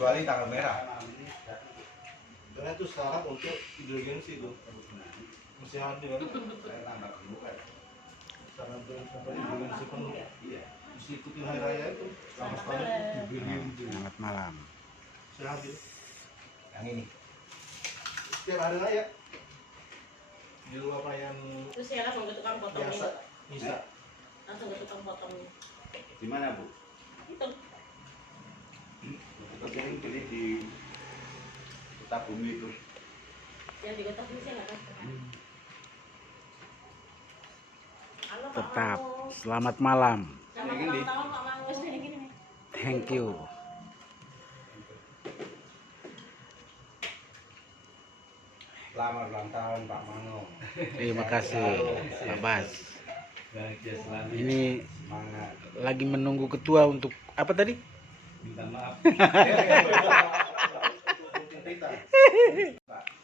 kecuali tanggal merah. Karena itu syarat untuk indulgensi itu. Mesti hadir. Saya tambah dulu kan. Syarat untuk indulgensi penuh. Iya. Mesti ikutin hari raya itu. Selama setahun itu indulgensi. Selamat malam. Mesti hadir. Yang ini. Setiap hari raya. Di luar perayaan Terus ya langsung ke tukang potong biasa. ini. Bisa. Langsung ke tukang potongnya. Di mana, Bu? Itu. Ini di Sukabumi itu. Yang di kota sini saya nggak tahu. Halo, Pak Tetap Mangus. selamat malam. Selamat Yang ini. ulang tahun Pak Mangus. Ini gini nih. Thank you. Selamat ulang tahun Pak Mango. Terima kasih Pak Bas. Bahagia selalu. Ini Semangat. lagi menunggu ketua untuk apa tadi? Minta maaf.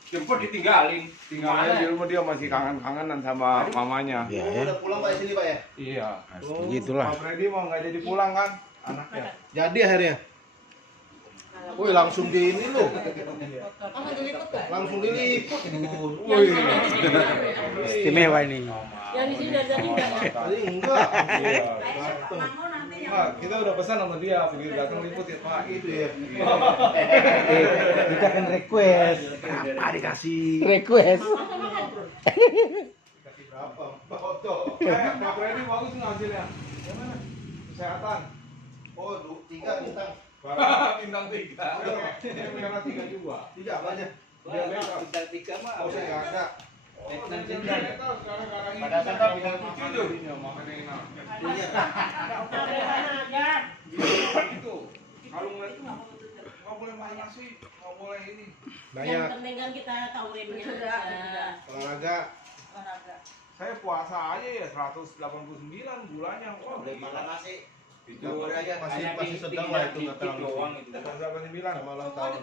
Jemput ditinggalin. Tinggalnya di rumah, dia masih kangen-kangenan sama mamanya. Ya, Oh, ya. udah pulang Pak di sini Pak ya? Iya. Harus begitulah. Pak Freddy mau nggak jadi pulang kan anaknya. Jadi akhirnya. Wih, langsung di ini loh. Langsung diliput tuh. Langsung diliput. Wih. Istimewa ini. Yang di sini dari tadi enggak. Tadi enggak. Iya. Dateng. Pak, kita udah pesan sama dia, begitu datang liput ya Pak. Gitu ya. Kita kan request. Apa dikasih? Request. Dikasih berapa? Foto. Pak Freddy bagus nggak hasilnya? Gimana? Kesehatan. Oh, 3 bintang. Bintang 3. Dia merah 3 juga. 3 apanya? Dia beda. Bintang 3 mah. Oh, saya nggak ada. Bintang 3 sekarang ini. Pada saat bintang 7 tuh. Makanya enak. Punya. Gitu. Kalau ngeliat nggak boleh main nasi, nggak boleh ini. Yang Banyak penting kan kita tahuin aja. olahraga. Saya puasa aja ya 189 gulanya. Wah, Boleh makan nasi. Itu masih sedang lah itu nggak terlalu. doang itu. 189. Sama ulang tahun.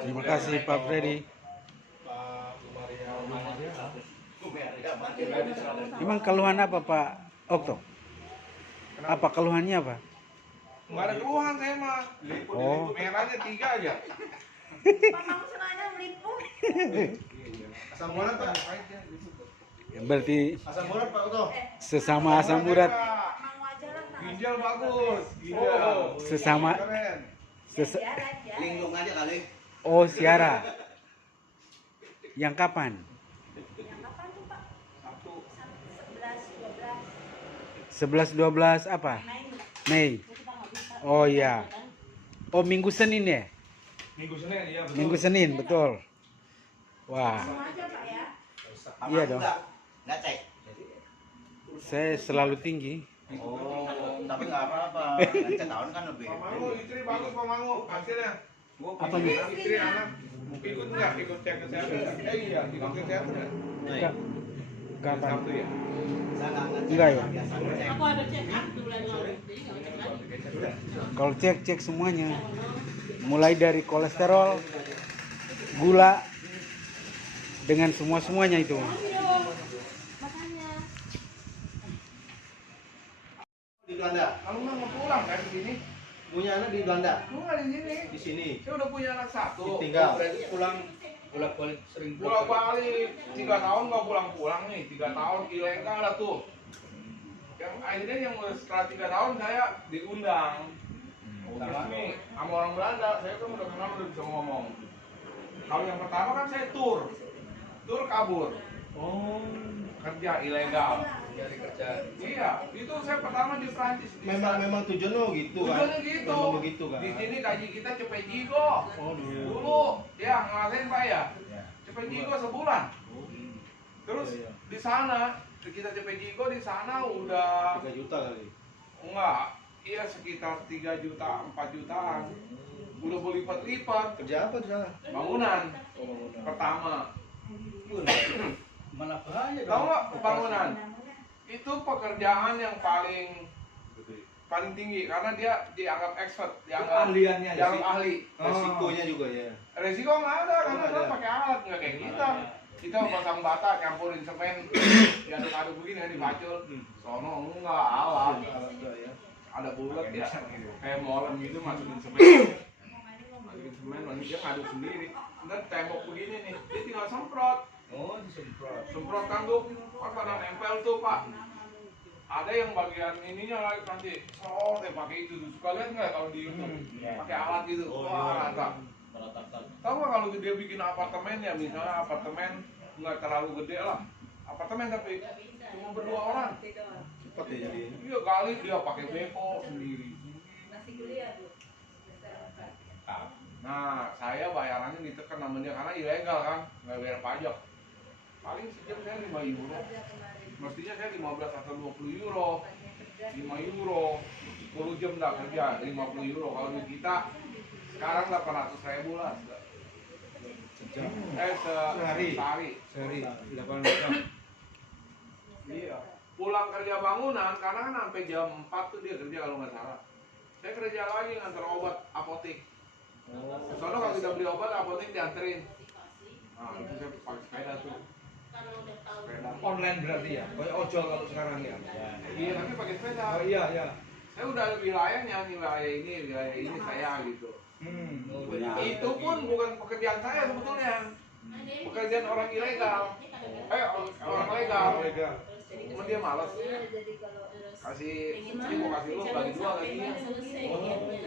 Terima kasih Pak Freddy. Pak Maria. Emang keluhan apa Pak Okto? Apa keluhannya apa? Nggak ada keluhan saya mah. Liput Oh. merahnya 3 aja. Pak Mangus sengaja meliput. Asam urat Pak. Berarti Asam urat Pak Uto. sesama asam urat, Mau aja lah. Ginjal bagus. Ginjal. sesama Keren. ses- Linglung aja kali. Oh, siara. Yang kapan? Yang kapan tuh Pak? Satu. 11, 12 11 12 apa? Mei. Mei. Kita nggak bisa. Oh iya. Oh, Minggu Senin ya? Minggu Senin iya betul. Minggu Senin, betul. Wah, Sama aja Pak ya. Iya dong. Nggak cek. saya selalu tinggi. Oh, tapi nggak apa-apa. Kan setahun kan lebih. Pak Mangu, istri bagus Pak Mangu. Hasilnya. Apa nih? Istri anak. Ikut nggak? Ikut cek kesehatan nggak? Iya, ikut kesehatan nggak? Kapan? Sabtu ya. Enggak ya? Aku ada check up bulan lalu. Jadi nggak cek lagi. Kalau cek semuanya. Mulai dari kolesterol, gula, dengan semuanya itu. Makanya. Di Belanda. Kalau nggak mau pulang kan di sini? Punya anak di Belanda. Lu nggak di sini. Di sini. Saya udah punya anak satu. Tinggal. Berarti pulang bolak-balik sering Pulang balik 3 tahun nggak pulang-pulang nih. 3 tahun ilegal lah tuh. Yang akhirnya yang setelah 3 tahun saya diundang. Terus nih sama orang Belanda, saya kan udah kenal udah bisa ngomong. Kalau yang pertama kan saya tur kabur, Oh. kerja ilegal. Cari kerja. Iya, itu saya pertama di Prancis. Memang tujuannya gitu kan. Tujuannya gitu. Memang begitu kan. Di sini gaji kita cepet jigo. Oh, dulu. Dulu, ya ngerasain Pak ya. Ya. Cepet jigo sebulan. Terus Iya, iya. di sana kita cepet jigo di sana udah 3 juta kali. enggak, iya sekitar 3 juta, 4 jutaan. Udah berlipat-lipat. Kerja apa di sana? Bangunan Oh, bangunan. pertama. Mana bahaya Tahu nggak bangunan? Itu pekerjaan yang paling tinggi karena dia dianggap expert, dianggap Keahliannya, dianggap sih. ahli. Resikonya juga ya. Resiko nggak ada karena Nggak dia ada. pakai alat nggak kayak kita. Kita pasang bata, nyampurin semen, diaduk-aduk begini kan dibacul. Sono enggak alat. Alat ya. Ada bulat ya, kayak molen gitu masukin semen. dia ngaduk sendiri. Dan tembok begini nih, dia tinggal semprot. Oh, disemprot. Semprot kan tuh, kan pada nempel tuh pak. Ada yang bagian ininya lagi nanti, pakai itu tuh. Suka lihat nggak kalau di YouTube? Pakai alat gitu. Wah, mantap. Tahu nggak kalau dia bikin apartemen ya, misalnya apartemen nggak terlalu gede lah, apartemen tapi cuma berdua orang. Cepat ya jadi. Iya kali dia pakai beko sendiri. Nah, saya bayarannya ditekan sama dia karena ilegal kan, nggak bayar pajak. Paling sejam saya 5 euro. Mestinya saya 15 atau 20 euro. 5 euro. 10 jam dah kerja, 50 euro. Kalau di kita sekarang 800.000 lah. Sejam. Sehari. Sehari 8 jam. Iya. Pulang kerja bangunan karena kan sampai jam 4 tuh dia kerja kalau nggak salah. Saya kerja lagi ngantar obat apotek. Soalnya kalau kita beli obat apotek dianterin. Nah, itu saya pakai sepeda tuh. Sepeda. Online berarti ya? Kayak ojol kalau sekarang ya? Iya, tapi pakai sepeda. Oh iya, iya. Saya udah ada wilayahnya, nih wilayah ini saya gitu. Itu pun bukan pekerjaan saya sebetulnya. Pekerjaan orang ilegal. Orang legal. Cuma dia malas. Kasih, ini mau kasih lu bagi 2 gajinya.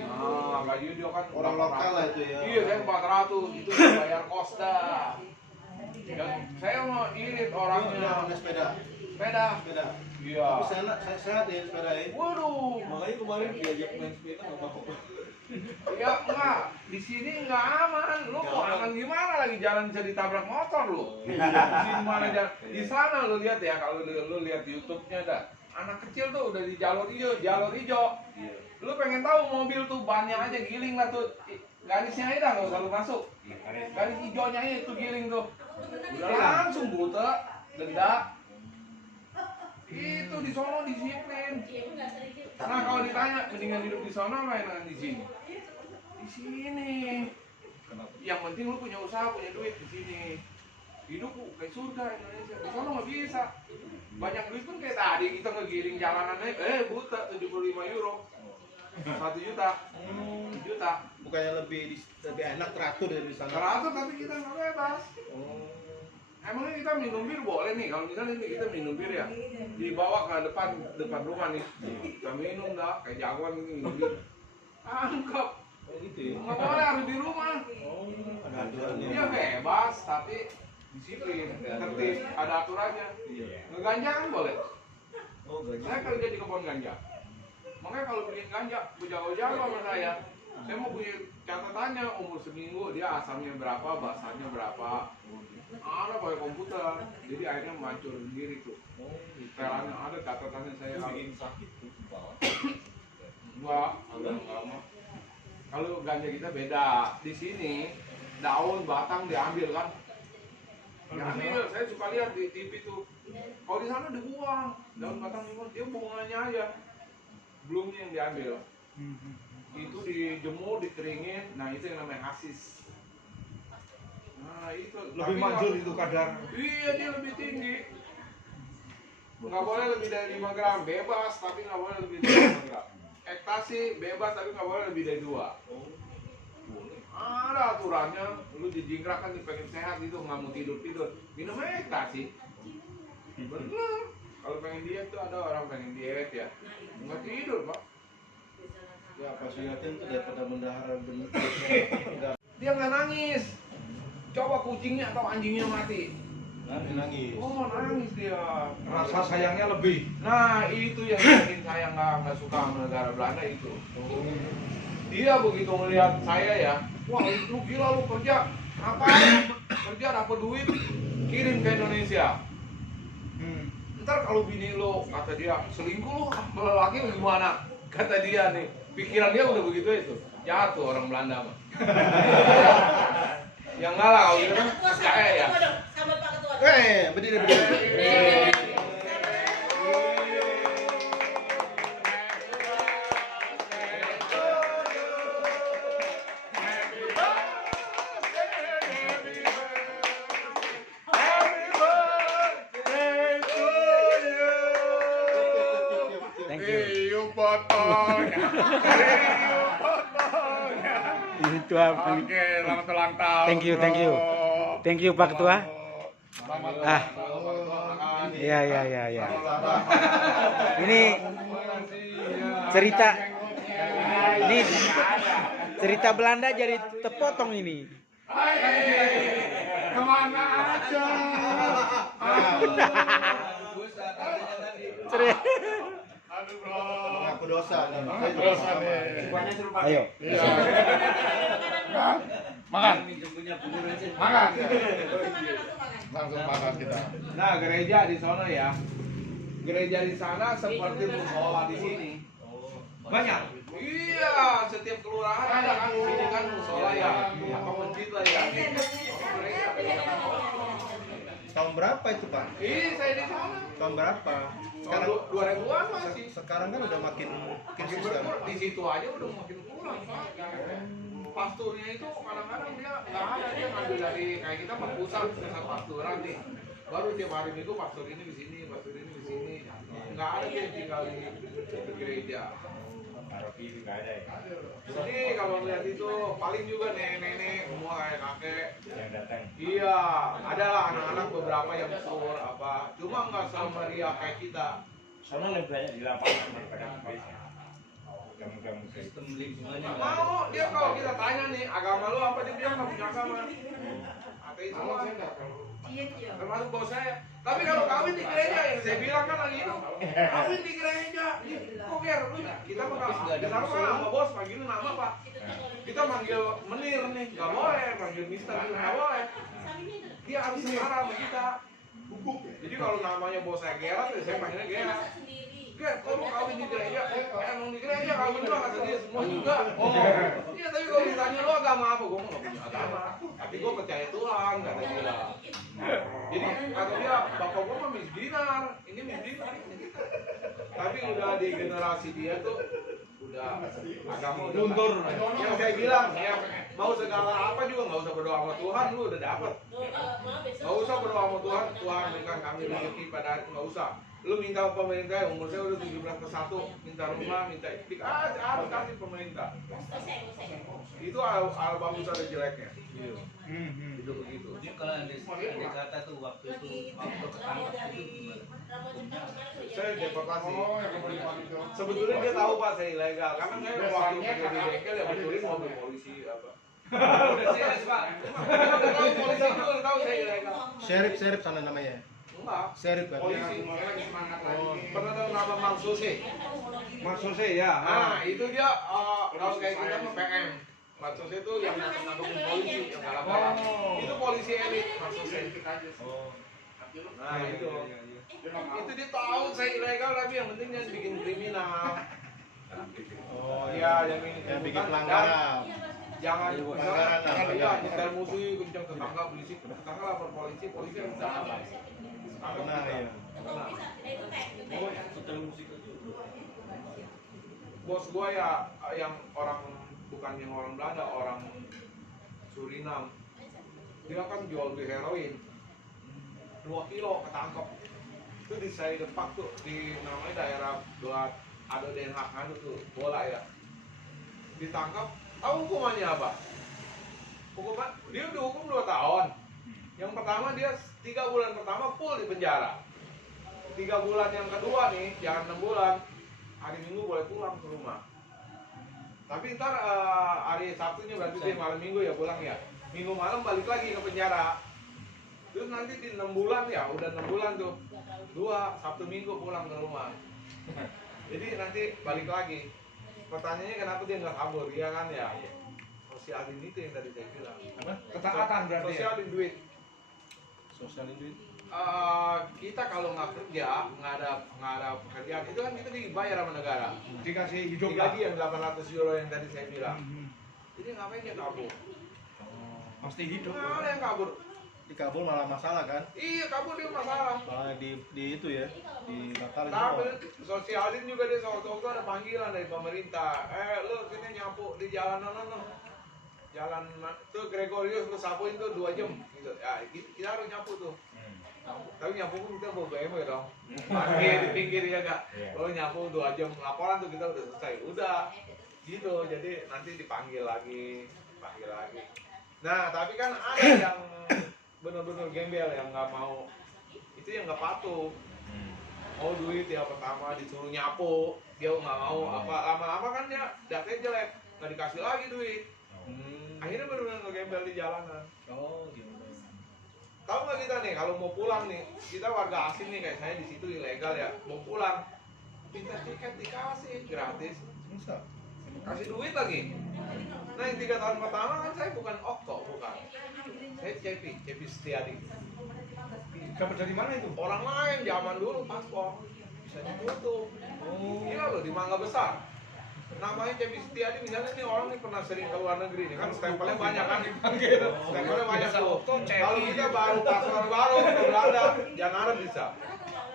Nah, gaji dia kan Orang lokal lah itu ya. Iya, saya 400 itu bayar kos dah. Dan saya mau irit orangnya. Udah sepeda. Sepeda. Iya. Tapi sehat ya sepeda ini. Waduh. Makanya kemarin diajak main sepeda nggak mau. Ya enggak, di sini enggak aman. Lu mau aman gimana lagi jalan bisa ditabrak motor lu. Di sini mana jalan? Di sana lu lihat ya kalau lu lihat YouTube-nya dah. Anak kecil tuh udah di jalur hijau. Lu pengen tahu mobil tuh bannya aja giling lah tuh. Garisnya aja dah enggak usah lu masuk. Garis hijaunya aja itu giling tuh. Udah langsung buta, denda. Itu di sono disiplin. Nah kalau ditanya mendingan hidup di sono apa enakan di sini? Di sini. Yang penting lu punya usaha, punya duit di sini. Hidup kayak surga Indonesia. Di sono nggak bisa. Banyak duit pun kayak tadi kita ngegiring jalanan buta 75 euro. 1 juta. 1 juta. Bukannya lebih enak teratur dari sana. Teratur tapi kita nggak bebas. Emangnya kita minum bir boleh nih? Kalau misalnya ini kita minum bir ya, dibawa ke depan rumah nih, kita minum dah kayak jagoan ini minum bir, tangkap. Gitu ya. Nggak boleh, harus di rumah. Ada aturannya. Dia bebas tapi disiplin, tertib, ada aturannya. Ngeganja kan boleh. Saya kerja di kebun ganja. Makanya kalau bikin ganja, jago-jago sama saya. Saya mau punya catatannya umur seminggu dia asamnya berapa, basahnya berapa. Ada pakai komputer, jadi akhirnya mancur sendiri tuh. Setelannya ada catatannya saya. Bikin sakit tuh kepala. Enggak mah. Kalau ganja kita beda. Di sini daun batang diambil kan. Diambil, saya suka lihat di TV tuh. Kalau di sana dibuang, daun batang dibuang, dia bunganya aja. Belumnya yang diambil. Itu dijemur, dikeringin, nah itu yang namanya hasis. Nah itu Lebih manjur itu kadar. Iya dia lebih tinggi. Nggak boleh lebih dari 5 gram, bebas tapi nggak boleh lebih dari 5 gram. Ekstasi bebas tapi nggak boleh lebih dari 2. Ada aturannya, lu dijingkrak kan pengen sehat gitu, nggak mau tidur minum ekstasi. Bener. Kalau pengen diet tuh ada orang pengen diet ya, nggak tidur pak. Ya pas liatin tuh daripada bendahara bener. Dia nggak nangis. Coba kucingnya atau anjingnya mati. Nangis. Oh nangis dia. Rasa sayangnya lebih. Nah itu yang bikin saya nggak suka sama negara Belanda itu. Dia begitu melihat saya ya, wah lu gila lu kerja, ngapain? Kerja dapat duit, kirim ke Indonesia. Ntar kalau bini lo, kata dia, selingkuh lo sama lelaki gimana? Kata dia nih, pikiran dia udah begitu itu. Jahat tuh orang Belanda mah. Yang enggak lah, kalau gitu kan percaya ya. Sama Pak Ketua. Berdiri. Thank you. Potongnya. Itu apa? Oke, selamat ulang tahun. Thank you, thank you. Thank you Pak Ketua. Selamat Ah. ulang tahun. Iya. Ini cerita ini cerita Belanda jadi terpotong ini. Kemana aja? Aduh bro. Mengaku dosa nih. Dosa nih. Ayo. Iya. Makan. Makan. Langsung makan kita. Nah, gereja di sana ya. Gereja di sana seperti musola di sini. Banyak. Iya, setiap kelurahan ada kan di sini kan musola ya. Apa masjid lah ya. Tahun berapa itu Pak? Saya di sana. Tahun berapa? Sekarang 2000-an masih. Sekarang kan udah makin Makin berkurang. Di situ aja udah makin kurang, Pak. Pasturnya itu kadang-kadang dia nggak ada, dia ngambil dari kayak kita Pak pusat pasturan nih. Baru tiap hari minggu pastur ini di sini, pastur ini di sini. Nggak ada dia tinggal di gereja. Jadi kalau melihat itu paling juga nenek-nenek semua kayak kakek yang datang. Iya, ada lah anak-anak beberapa yang sur apa. Cuma nggak semeriah kayak kita. Soalnya lebih banyak di lapangan daripada di desa. Kamu sistem lingkungannya Nggak mau, dia kalau kita tanya nih agama lu apa, dia bilang nggak punya agama. Ateis semua. Termasuk bos saya. Tapi kalau kawin di gereja yang saya bilang kan lagi itu, kawin di gereja. Kok biar lu? Kita mah sama bos panggilin nama Pak. Kita manggil menir nih, nggak boleh. Manggil mister nggak boleh. Dia harus setara sama kita. Jadi kalau namanya bos saya Gerard, saya panggilnya Gerard. Ger, kok lu kawin di gereja? Emang di gereja kawin lah kata dia semua juga. Oh, iya tapi kalau ditanya lu agama apa? Gue nggak punya agama. Tapi gue percaya Tuhan kata dia. Jadi kata dia, bapak gue mah misdinar. Ini misdinar. Tapi udah di generasi dia tuh udah agama udah luntur. Yang saya bilang, ya mau segala apa juga nggak usah berdoa sama Tuhan, lu udah dapet. Nggak usah berdoa sama Tuhan, Tuhan berikan kami rezeki pada nggak usah. Lu minta pemerintah, umur saya udah 17 ke 1, minta rumah, minta itik, harus kasih pemerintah. Itu al bagus ada jeleknya. Itu begitu. Jadi kalau ada kata tuh waktu ketangkap itu gimana? Saya deportasi. Sebetulnya dia tahu Pak saya ilegal, karena saya waktu kerja di bengkel ya betulin mobil polisi apa. Udah serius Pak. Udah tahu polisi itu udah tahu saya ilegal. Sheriff sana namanya. Enggak. Sheriff kan. Polisi. Pernah tahu nama Mang Sose? Mang Sose ya. Nah, itu dia kalau kayak kita mah PM. Mang Sose itu yang nangkepin polisi yang galak-galak. Itu polisi elit Mang Sose. Nah, itu. Itu dia tahu saya ilegal tapi yang penting jangan bikin kriminal. Oh iya, yang bikin pelanggaran. Jangan iya, nyetel musik kencang tetangga berisik, tetangga lapor polisi, polisi yang bisa apa? Nah, iya. Bos gua ya yang orang bukan yang orang Belanda, orang Surinam. Dia kan jual di heroin 2 kilo ketangkep. Itu di saya Depak tuh, di namanya daerah buat ada Den Haag ngadu tuh, bola ya. Ditangkap, tahu hukumannya apa? Hukuman, dia dihukum 2 tahun. Yang pertama dia 3 bulan pertama full di penjara. 3 bulan yang kedua nih, jangan 6 bulan. Hari Minggu boleh pulang ke rumah. Tapi ntar hari Sabtunya berarti dia malam Minggu ya pulang ya. Minggu malam balik lagi ke penjara. Terus nanti di 6 bulan ya, udah 6 bulan tuh. 2 Sabtu Minggu pulang ke rumah. Jadi nanti balik lagi. Pertanyaannya kenapa dia nggak kabur? Iya kan ya. Sosialin itu yang tadi saya bilang. Apa? Ketaatan berarti. Sosialin duit. Sosialin duit. Kita kalau nggak kerja, nggak ada pekerjaan, itu kan kita dibayar sama negara. Dikasih hidup Gaji yang 800 euro yang tadi saya bilang. Jadi ngapain dia kabur? Pasti hidup. Nggak ada yang kabur. Di Kabul malah masalah kan? Iya kabur dia masalah. Malah di itu ya, di Natal Tapi sosialin juga dia waktu-waktu ada panggilan dari pemerintah. Lu sini nyapu di jalan jalan tuh Gregorius lu sapuin tuh 2 jam gitu. Ya kita harus nyapu tuh. Tapi nyapu pun kita bawa BMW dong. Parkir di pinggir ya kak. Kalau nyapu 2 jam laporan tuh kita udah selesai. Udah. Gitu, jadi nanti dipanggil lagi. Nah, tapi kan ada yang benar-benar gembel yang nggak mau, itu yang nggak patuh. Mau duit ya pertama disuruh nyapu, dia nggak mau apa, lama-lama kan dia datanya jelek, nggak dikasih lagi duit. Akhirnya benar-benar ngegembel di jalanan. Oh, gitu. Tahu nggak kita nih kalau mau pulang nih, kita warga asing nih kayak saya di situ ilegal ya, mau pulang minta tiket dikasih gratis, Bisa. kasih duit lagi. Nah yang 3 tahun pertama kan saya bukan Okto, bukan, saya Cepi Setiadi. Dapat dari mana itu? Orang lain zaman dulu paspor bisa ditutup. Gila loh di Mangga Besar. Namanya Cepi Setiadi, misalnya nih orang nih pernah sering ke luar negeri nih kan stempelnya banyak kan dipanggil. Stempelnya banyak tuh. Kalau kita baru paspor baru ke Belanda, jangan harap bisa.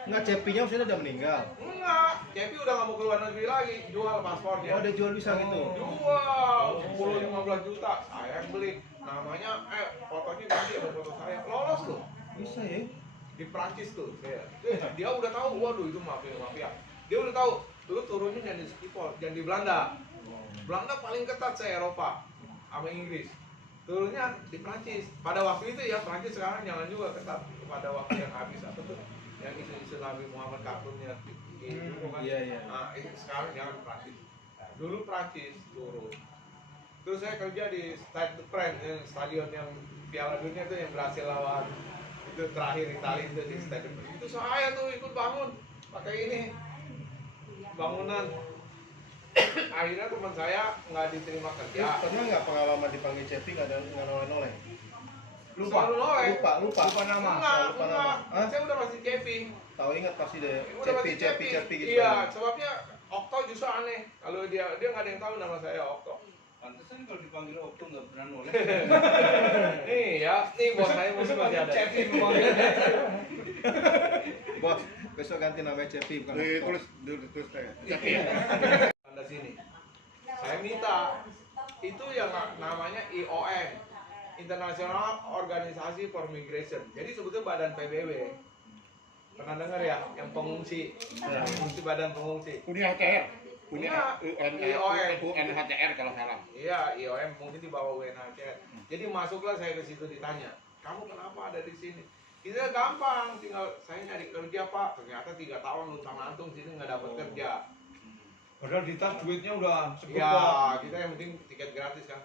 Enggak, Cepinya maksudnya udah meninggal. Enggak, Cepi udah nggak mau ke luar negeri lagi, jual paspornya. Oh, ada jual bisa gitu. Jual 10-15 juta, saya yang beli. Namanya, fotonya ganti sama foto saya. Lolos tuh. Bisa ya. Di Prancis tuh, dia udah tahu, waduh itu mafia. Dia udah tahu, dulu turunnya jangan di Schiphol, jangan di Belanda. Belanda paling ketat se-Eropa sama Inggris. Turunnya di Prancis. Pada waktu itu ya Prancis sekarang jangan juga ketat. Pada waktu yang habis apa tuh? Yang isu Nabi Muhammad kartunnya itu kan. Iya. Nah, itu sekarang jangan Prancis. Dulu Prancis turun. Terus saya kerja di Stade de France, stadion yang Piala Dunia tuh yang berhasil lawan itu terakhir Italia itu di Stade de France. Itu saya tuh ikut bangun pakai ini bangunan. Akhirnya teman saya nggak diterima Terus kerja. pernah nggak pengalaman dipanggil Cepi nggak noleh-noleh? Lupa Lupa nama. Enggak. Hah? Saya udah masih Cepi. Tahu ingat pasti deh. Udah masih Cepi gitu. Iya, sebabnya Okto justru aneh. Kalau dia nggak ada yang tahu nama saya Okto. Pantesan kalau dipanggil Okto nggak pernah noleh. Nih ya, nih bos saya masih ada. Cepi memanggil. Bos, besok ganti namanya Cepi bukan Okto. Tulis kayak. Cepi ya. Anda sini. Saya minta itu yang namanya IOM, International Organisasi for Migration. Jadi sebetulnya badan PBB. Pernah dengar ya, yang pengungsi, fungsi badan pengungsi. UNHCR, Punya UNHCR kalau salah. Iya, IOM mungkin di bawah UNHCR. Jadi masuklah saya ke situ ditanya, kamu kenapa ada di sini? Kita gampang, tinggal saya nyari kerja Pak. Ternyata 3 tahun luntang lantung sini nggak dapat kerja. Padahal di tas duitnya udah Ya, kita yang penting tiket gratis kan.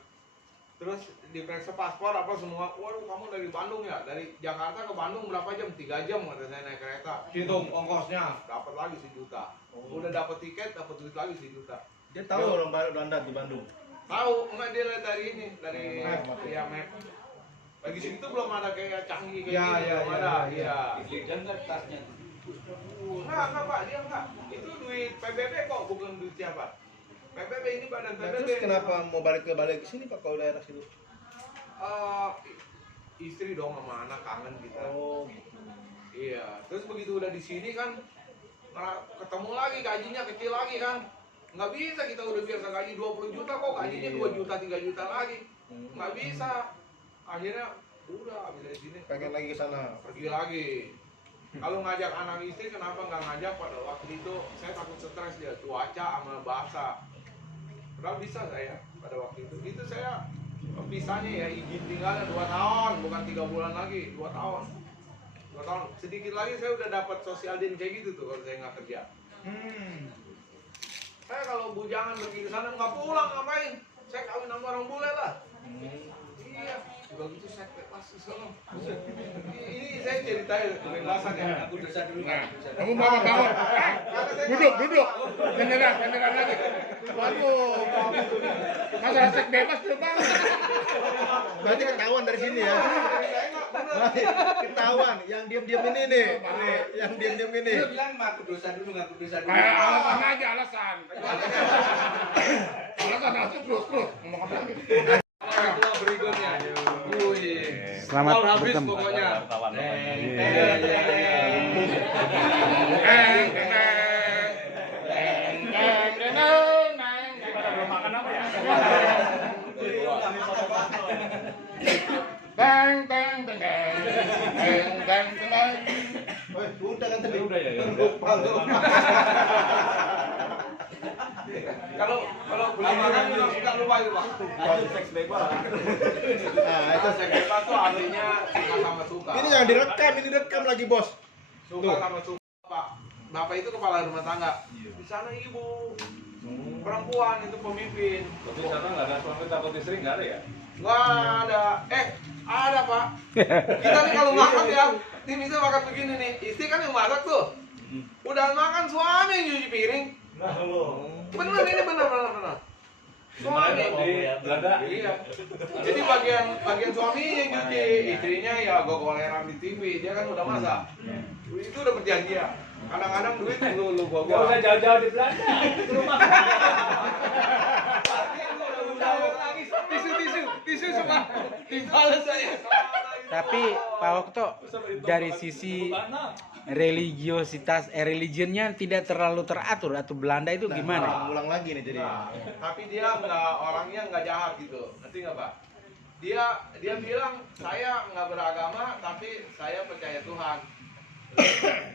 Terus diperiksa paspor apa semua. Waduh, kamu dari Bandung ya? Dari Jakarta ke Bandung berapa jam? 3 jam kata saya naik kereta. hitung ongkosnya. Dapat lagi 1 juta. Udah dapat tiket, dapat duit lagi 1 juta. Dia tahu orang Belanda di Bandung. Tahu enggak dia lihat dari ini, dari Map. ya map. Lagi situ belum ada kayak canggih kayak Ya, gini, ya, belum ya, ada. ya. Iya. Dan nggak tasnya. Enggak Pak, dia enggak. Itu duit PBB kok, bukan duit siapa. PBB ini badan Nah, PBB. terus kenapa mau balik ke sini Pak kalau daerah situ? Istri dong sama anak kangen kita. Oh, Iya. Terus begitu udah di sini kan ketemu lagi gajinya kecil lagi kan. Nggak bisa, kita udah biasa gaji 20 juta kok gajinya 2 juta 3 juta lagi. Nggak bisa. Akhirnya udah habis dari sini pengen lagi ke sana. pergi lagi. Kalau ngajak anak istri kenapa nggak ngajak pada waktu itu? Saya takut stres dia cuaca sama bahasa. Padahal bisa saya pada waktu itu. Itu saya pisahnya ya izin tinggalnya 2 tahun, bukan 3 bulan lagi, 2 tahun. 2 tahun. Sedikit lagi saya udah dapat sosial din kayak gitu tuh kalau saya nggak kerja. Saya kalau bujangan pergi ke sana nggak pulang ngapain? Saya kawin sama orang bule lah. Iya. Udah gitu saya bebas ke sana. Ini saya ceritain kebebasan ya. Aku dosa dulu. Nah, Dosa dulu. kamu bangun. Duduk. Beneran lagi. Waduh, masalah seks bebas tuh bang. Berarti ketahuan dari sini ya. Ketahuan yang diam-diam ini nih. Yang diam-diam ini. Dia bilang ngaku dosa dulu. Alasan aja alasan. Alasan terus ngomong apa lagi? Kedua berikutnya. Selamat All habis bertemu. pokoknya. Udah kan tadi. Udah ya. Lupa. Kalau belum makan memang suka lupa itu Pak. Seks bebas. Nah, itu Seks bebas tuh artinya sama suka. ini jangan direkam, ini direkam lagi, Bos. Suka sama suka Pak. Bapak itu kepala rumah tangga. Di sana ibu. Perempuan itu pemimpin. Tapi sana nggak ada suami takut istri nggak ada ya? Nggak ada. Ada Pak. Kita nih kalau makan ya, tim bisa makan begini nih. Istri kan yang masak tuh. Udah makan suami yang nyuci piring. Bener ini bener. Suami. Di Belanda. Iya. Jadi bagian suami yang nyuci, istrinya ya gogoleran di TV. Dia kan udah masak. Itu udah perjanjian. Kadang-kadang duit lu Nggak gua. usah jauh-jauh di Belanda. Di rumah. Tisu suka dibalas saya. Tapi Pak Okto dari sisi religionnya tidak terlalu teratur atau Belanda itu gimana? Ulang lagi nih jadi. Tapi dia orangnya nggak jahat gitu, ngerti nggak Pak? Dia bilang saya nggak beragama tapi saya percaya Tuhan.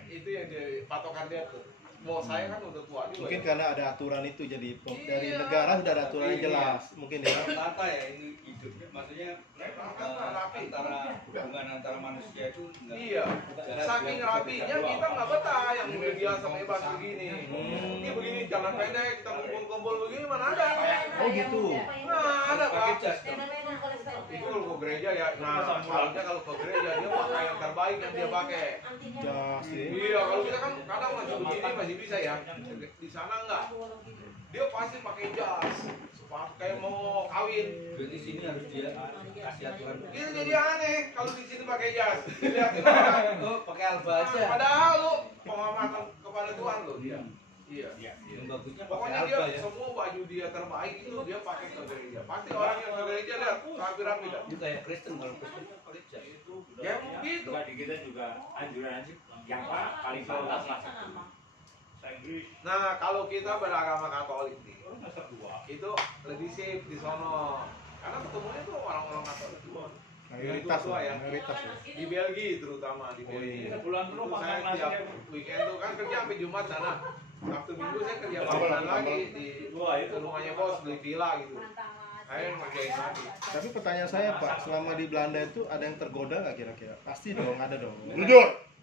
Itu yang patokan dia tuh. Mau saya kan udah tua juga. Mungkin ya. karena ada aturan itu jadi dari Iya. negara sudah ada aturan yang Iya. jelas. Mungkin ya. Rata ya ini hidupnya, maksudnya antara hubungan antara manusia itu enggak. Iya. Saking rapinya kita nggak betah yang udah biasa bebas begini. Ini begini jalan pendek kita kumpul-kumpul begini mana ada? Oh gitu. Nah ada Pakai Pak. jas. Itu kalau ke gereja ya. Nah soalnya kalau ke gereja dia pakai yang terbaik yang dia pakai. Jas ya. Iya, kalau kita kan kadang masih begini masih bisa ya. Di sana enggak. Dia pasti pakai jas. Pakai mau kawin. Berarti sini harus dia kasih aturan. Itu jadi aneh kalau di sini pakai jas. Lihatin orang. Oh, pakai alba aja. Padahal lu penghormatan kepada Tuhan lu dia. Iya. Yang bagusnya pakai Pokoknya dia alba ya. semua baju dia terbaik itu dia pakai ke gereja. Pasti orang yang ke gereja lihat rapi-rapi dah. Itu kayak Kristen, kalau Kristen kan pakai jas. Ya begitu. Enggak di kita juga anjuran sih yang paling pantas lah. Nah, kalau kita beragama Katolik nih, itu lebih safe di sono. Karena ketemunya tuh orang-orang Katolik semua. Mayoritas Tua ya. mayoritas ya. Di Belgia terutama di Belgia. Bulan Itu dulu saya makan tiap nasinya. weekend tuh kan kerja sampai Jumat sana. Sabtu Minggu saya kerja bangunan lagi di rumahnya bos beli villa gitu. Saya ngerjain lagi. Tapi pertanyaan saya Pak, selama di Belanda itu ada yang tergoda nggak kira-kira? Pasti dong, ada dong.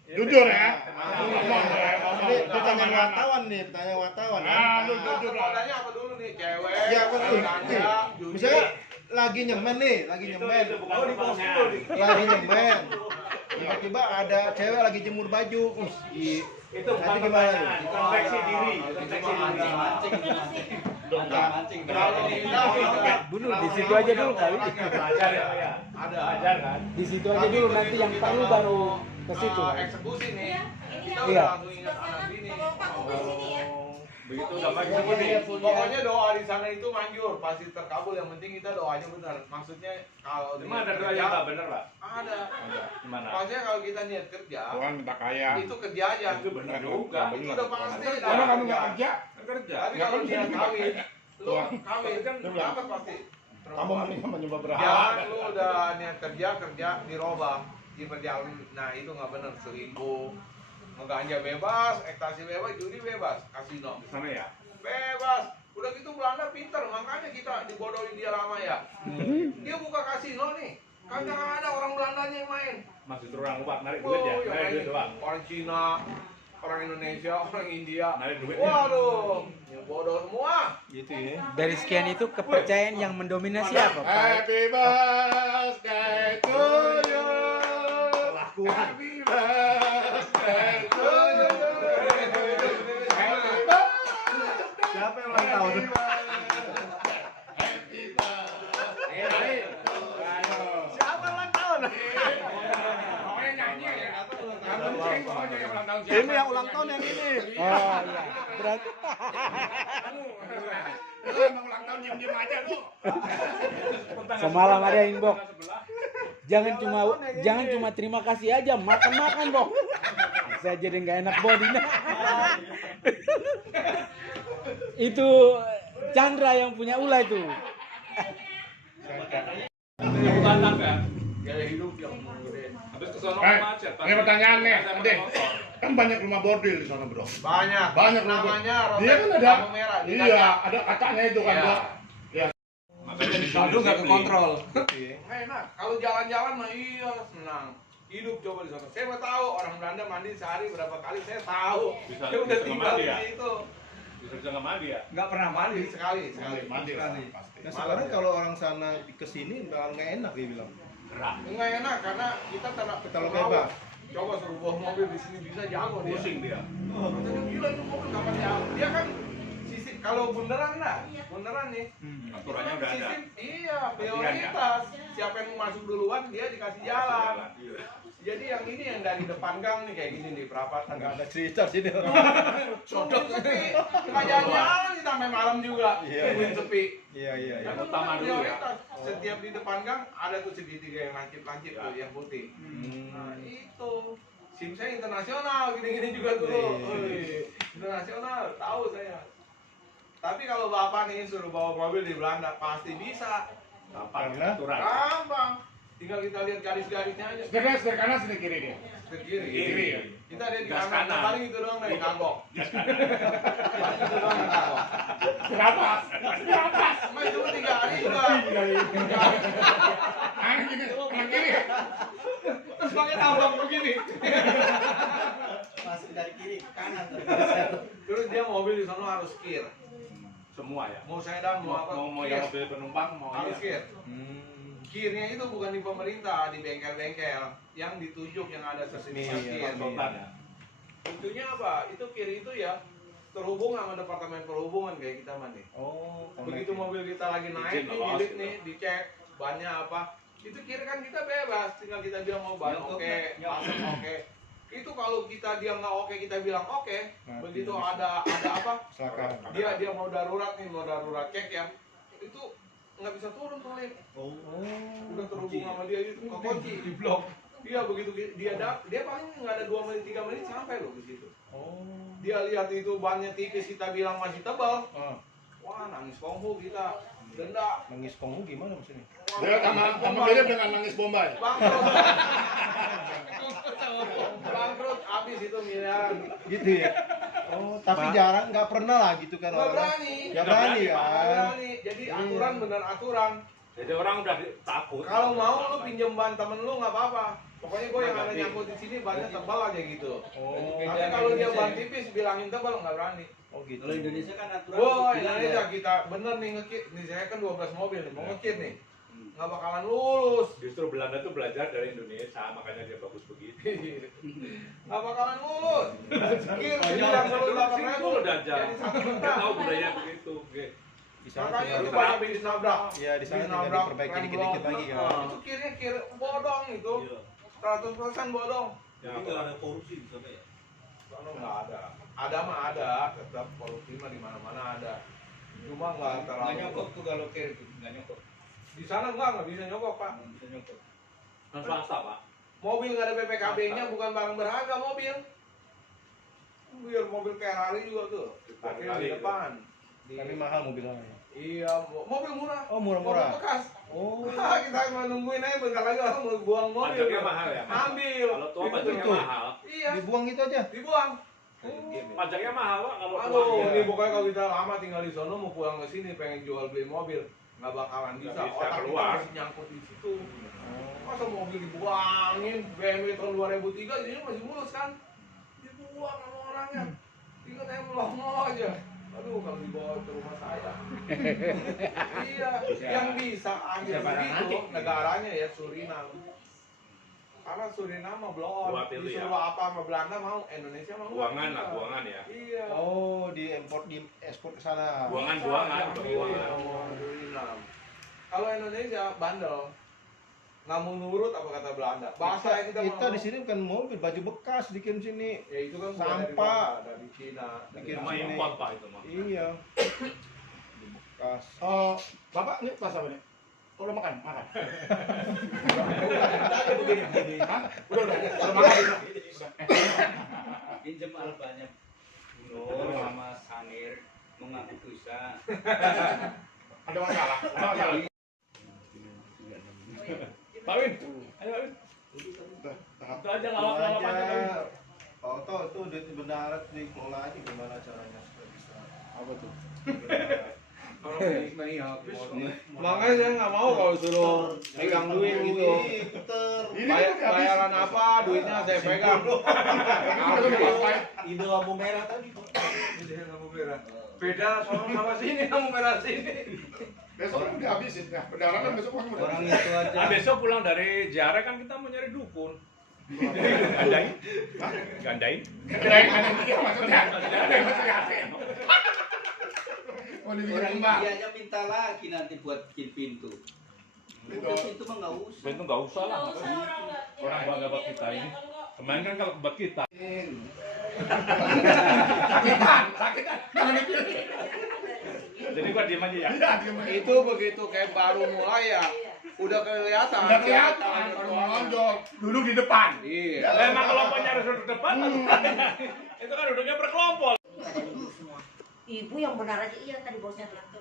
Jujur ya. Ini pertanyaan wartawan nih, pertanyaan wartawan ya. Jujur lah. Kodanya apa dulu nih? Cewek, Ya betul. ganja, judi. Misalnya lagi nyemen nih, lagi nyemen. Oh, di pos dulu di. Lagi nyemen. Tiba-tiba ada cewek lagi jemur baju. Itu Nanti bukan gimana? pertanyaan, konveksi diri, konveksi diri. Kalau kita Dulu di situ aja dulu kali. Belajar ya, Pak, ya. ada Belajar kan. Di situ aja dulu nanti yang perlu baru ke situ. eksekusi nih. Kita Iya. udah langsung ingat anak bini. Begitu udah pakai seperti. Pokoknya doa di sana itu manjur, pasti terkabul. Yang penting kita doanya benar. Maksudnya kalau Cuma ada doa yang tak benar, Pak. ada. Gimana? Maksudnya kalau kita niat kerja, Tuhan minta kaya. itu kerja aja. Itu benar juga. Itu udah pasti. Karena kamu nggak kerja, Kerja. Tapi kalau dia kawin, lu Tuhan. kawin kan dapat pasti. kamu mending menyembah berhala. Jangan lu udah niat kerja dirobah di perjalanan. Nah itu nggak benar. Selingkuh, ngeganja bebas, ekstasi bebas, judi bebas, kasino Di sana ya. bebas. Udah gitu Belanda pinter, makanya kita dibodohin dia lama ya. Dia buka kasino nih, kagak ada orang Belandanya yang main. Maksud orang luar narik duit ya, yang narik main duit doang. orang Cina, orang Indonesia, orang India. Narik duit. Waduh, yang bodoh semua. Gitu ya. Dari sekian itu kepercayaan yang mendominasi apa, Pak? Happy birthday to you. Happy birthday to you. Siapa yang ulang tahun? Happy birthday. Siapa ulang tahun? Pokoknya nyanyi ya. Yang penting pokoknya yang ulang tahun siapa. Ini yang ulang tahun yang ini. Oh iya. Berarti Lu emang ulang tahun diem-diem aja lu. semalam ada inbox. Jangan cuma terima kasih aja, makan dong. Saya jadi nggak enak bodinya. Itu Chandra yang punya ulah itu. Batak ya. Gaya hidup yang gede. Habis ke sono Eh, macet. ini pertanyaan nih, nanti. Kan banyak rumah bordil di sana, Bro. Banyak. Banyak namanya roket Dia kan ada lampu merah. di iya, kaca. ada kacanya itu kan, Iya. Bro. Makanya di Saldo nggak kekontrol. Nggak enak. Kalau jalan-jalan mah iya senang. Hidup coba di sana. Saya mah tahu orang Belanda mandi sehari berapa kali saya tahu. Bisa Dia udah bisa tinggal mandi di ya? situ. Bisa nggak mandi ya? Nggak pernah mandi. Sekali. Mandi lah, Sekali. pasti. Nah, sekarang kalau orang sana kesini nggak enak dia bilang. Gerak. Nggak enak karena kita Terlalu bebas. Coba suruh bawa mobil di sini bisa jago dia. Pusing dia. Katanya gila itu mobil kapan jago. Dia kan sisi kalau bundaran lah, bundaran nih. Aturannya udah ada. Sistem, iya, prioritas. Siapa yang mau masuk duluan dia dikasih jalan. Iya. Jadi yang ini yang dari depan gang nih kayak gini nih perapatan. Nggak ada cerita sih dia. Sodok sepi, nggak jalan-jalan nih sampai malam juga. Iya, Nungguin iya. sepi. Iya. Yang utama dulu ya. Setiap di depan gang ada tuh segitiga yang lancip-lancip tuh yang putih. Hmm. Nah itu SIM saya internasional gini-gini juga tuh. Wih. Internasional tahu saya. Tapi kalau bapak nih suruh bawa mobil di Belanda pasti bisa. Gampang Karena? aturan. Gampang. Tinggal kita lihat garis-garisnya aja. Setir kanan, setir kiri dia. Ke kiri. Kiri ya? Kita lihat di Gas kanan. kanan. Paling itu doang dari kagok. Gas kanan. Paling itu doang yang kagok. Kenapa? Cuma itu 3 hari juga. Kanan gini, kanan kiri. Terus pakai tabrak begini. Masuk dari kiri ke kanan. Terus dia mobil di sana harus kir. Semua ya. Mau sedan mau apa? Mau kir. yang mobil penumpang mau Harus iya. kir. Kirnya itu bukan di pemerintah, di bengkel-bengkel yang ditunjuk yang ada sertifikat kir. Konsultan ya. Intinya apa? Itu kir itu ya terhubung sama departemen perhubungan kayak kita mah nih. Oh, Begitu mobil kita lagi naik Izin nih, lolos gilit gitu. nih, dicek bannya apa. Itu kir kan kita bebas, tinggal kita bilang mau ban oke, pasang oke. Itu kalau kita dia nggak oke, kita bilang oke. Nah, Begitu tidak ada apa? Silakan. Dia mau darurat nih, mau darurat cek ya. Itu nggak bisa turun tuh lift. Oh. Udah terhubung sama dia itu kunci di blok. Iya begitu dia paling nggak ada 2 menit 3 menit sampai loh di situ. Oh. Dia lihat itu bannya tipis kita bilang masih tebal. Ah, Wah nangis konghu kita denda. nangis konghu gimana maksudnya? Wah, Dia sama mirip dengan nangis Bombay. bangkrut. Bangkrut habis itu miliaran. Gitu ya. Oh, tapi jarang nggak pernah lah gitu kan Nggak orang. berani. Nggak berani Nggak kan. berani. Jadi aturan bener aturan. Jadi orang udah takut. Kalau mau lu pinjem ban temen lu nggak apa-apa. Pokoknya gue yang ada nyangkut di sini bannya tebal aja gitu. Oh. Tapi kalau dia ban tipis bilangin tebal nggak berani. Oh gitu. Kalau Indonesia kan aturan. Wah, bilang Indonesia ya. kita bener nih ngekit. Nih saya kan 12 mobil nih, mau ngekit nih. Nggak bakalan lulus. Justru Belanda tuh belajar dari Indonesia, makanya dia bagus begitu. Nggak bakalan lulus. Kir Sini yang dulu 8.000 dulu udah jadi satu Nggak juta. tahu budaya begitu. Oke. Di sana Makanya itu tinggal- banyak bis nabrak. Iya, di sana Bis tinggal nabrak, diperbaiki rem dikit-dikit blok. lagi kan. Nah, itu kirnya kir bodong itu. Iya. 100% bodong. Yang Jadi apa? nggak ada korupsi di sana ya. Kalau nggak ada. Ada mah ada, tetap korupsi mah di mana-mana ada. Cuma nggak Nggak terlalu. nyokok tuh kalau kir itu, nggak nyokok. Di sana nggak bisa nyogok pak. Nggak bisa nyokok. Kan swasta pak. Mobil nggak ada BPKB-nya, bukan barang berharga mobil. Biar mobil Ferrari juga tuh, parkir di depan. Tapi mahal mobilnya. Iya, mobil murah. Oh, murah-murah. Mobil bekas. Oh. Kita mau nungguin aja bentar lagi orang mau buang mobil. Pajaknya mahal ya? Ambil. Kalau tua pajaknya Betul. mahal. Iya, Dibuang gitu aja. dibuang. Pajaknya mahal pak kalau Aduh, pulang. ini pokoknya kalau kita lama tinggal di sono mau pulang ke sini pengen jual beli mobil, nggak bakalan bisa. Nggak bisa Otak kita keluar. masih nyangkut di situ. Masa mobil dibuangin, BMW tahun 2003 ini masih mulus kan? Dibuang sama orangnya. Tinggal saya melongo aja. Aduh, kalau dibawa ke rumah saya. Iya, yang bisa ambil begitu negaranya ya Suriname. Karena Suriname mah belum Buat itu ya. disuruh apa sama Belanda mau, Indonesia mau. Buangan lah, buangan ya. Iya. Oh, di ekspor ke sana. Buangan, Bisa buangan, diambil buangan. sama Suriname. Kalau Indonesia bandel, nggak mau nurut apa kata Belanda. Bahasa yang kita Kita mau. di sini bukan mobil, baju bekas dikirim sini. Ya itu kan bukan dari Sampah. Belanda, dari Cina. Bikin Sama sini. import pak itu mah. Iya. Bekas. Oh, Bapak ini pas apa nih? Udah makan? Makan. Hah? Udah makan. Pinjam albanya Nur sama Sanir mengaku dosa. Ada masalah. Ada masalah. Pak Win, ayo Pak Win. Itu aja Itu ngalap-ngalap aja. aja. Oh, Toto itu di benar dikelola aja gimana caranya supaya bisa Apa tuh? Kalau naik habis. Makanya saya nggak mau kalau suruh pegang duit gitu. Bayaran apa duitnya saya pegang. Ide lampu merah tadi. Ini lampu merah. Beda sama sini, lampu merah sini. Besok kan udah habisin. Nah, pendarahan kan besok kan udah Orang habis. itu aja. Nah, besok pulang dari ziarah kan kita mau nyari dukun. Gandain? Gandain? Kirain kan ini maksudnya. Kirain maksudnya. Oh, dibikin Orang kembang. dia aja minta lagi nanti buat bikin pintu. Udah pintu mah nggak usah. Itu nggak usah lah. Nggak usah Orang bangga kita ini. Kemarin kan kalau buat kita. Sakitan. Jangan dipilih. Jadi gua diem aja ya. Iya, diem aja. Itu begitu kayak baru mulai ya. Udah kelihatan. Udah kelihatan, baru menonjol. Duduk di depan. Iya. Lah emang kelompoknya harus duduk depan. Itu kan duduknya berkelompok. Ibu yang benar aja, iya tadi bosnya tuh.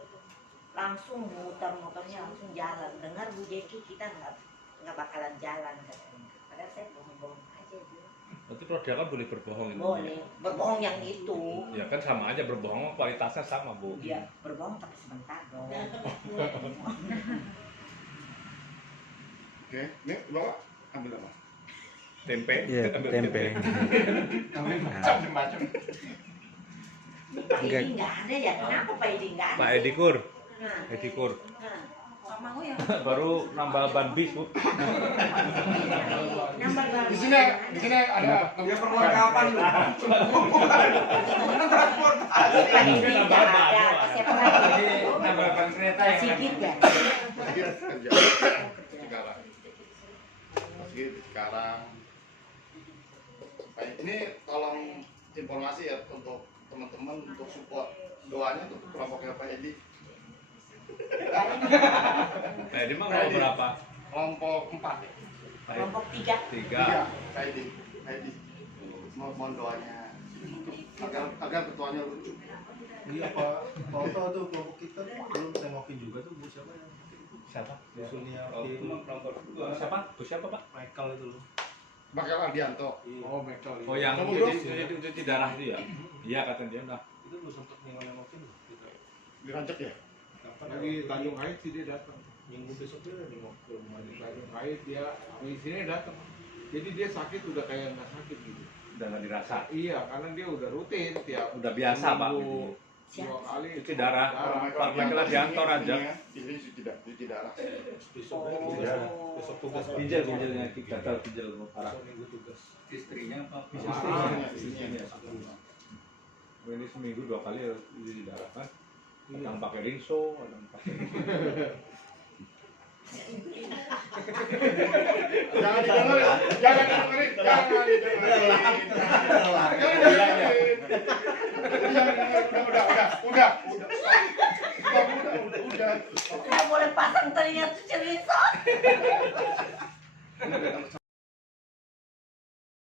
Langsung muter motornya langsung jalan. Dengar Bu Jeki kita nggak bakalan jalan katanya. Padahal saya bohong-bohong aja dia. Berarti kalau dia kan boleh berbohong ini. Boleh berbohong yang itu. Ya kan sama aja berbohong kualitasnya sama, Bu. Dia berbohong tapi sebentar dong. Oke, ini bawa ambil apa? Tempe. Iya, Ambil tempe. Macam-macam. Pak Edi nggak ada ya? Kenapa Pak Edi nggak ada? Pak Edi Kur. Nah, Edi Kur. nah. Sama aku yang Baru nambah ban bis, Bu. nambah ban. Di sini ada Dia perlengkapan lu. Pak Edi nggak ada. Siapa lagi? Nambah ban kereta Pak Sigit ya? kerja sekarang. Masih sekarang. Baik, ini tolong informasi ya untuk teman-teman untuk support doanya untuk kelompoknya Pak Edi. Pak Edi mah mau berapa? Kelompok 4 ya. Kelompok 3. 3. Pak Edi. Mohon doanya agar ketuanya lucu. Iya Pak Toto tuh kelompok kita belum tengokin juga tuh Bu siapa ya? Siapa? Sunia Kalau itu mah kelompok dua. Siapa? Bu siapa, Pak? Michael itu loh. Bakal Ardianto. Oh, metal. Oh, yang Kamu dong? cuci darah itu ya? Iya, kata dia nah. Itu belum sempet nengokin loh kita. Dirancak ya? Kapan Lagi Tanjung Kait sih dia datang. Minggu besok dia udah nengok ke rumah Di dia. Tanjung Kait dia di sini datang. Jadi dia sakit udah kayak nggak sakit gitu. Udah nggak dirasa. Iya, karena dia udah rutin tiap Udah biasa, Pak. minggu 2 kali Cuci darah. Pak Michael Ardianto aja. Ini cuci darah. Besok Oh. tugas. Besok tugas. Ginjalnya gagal ginjal parah. Besok minggu tugas. Istrinya apa? Istrinya. Ini seminggu 2 kali harus cuci darah kan. Kadang pakai rinso, kadang pakai Jangan didengerin. Jangan didengerin. Jangan didengerin. Udah. Nggak boleh pasang telinga tuh cerita.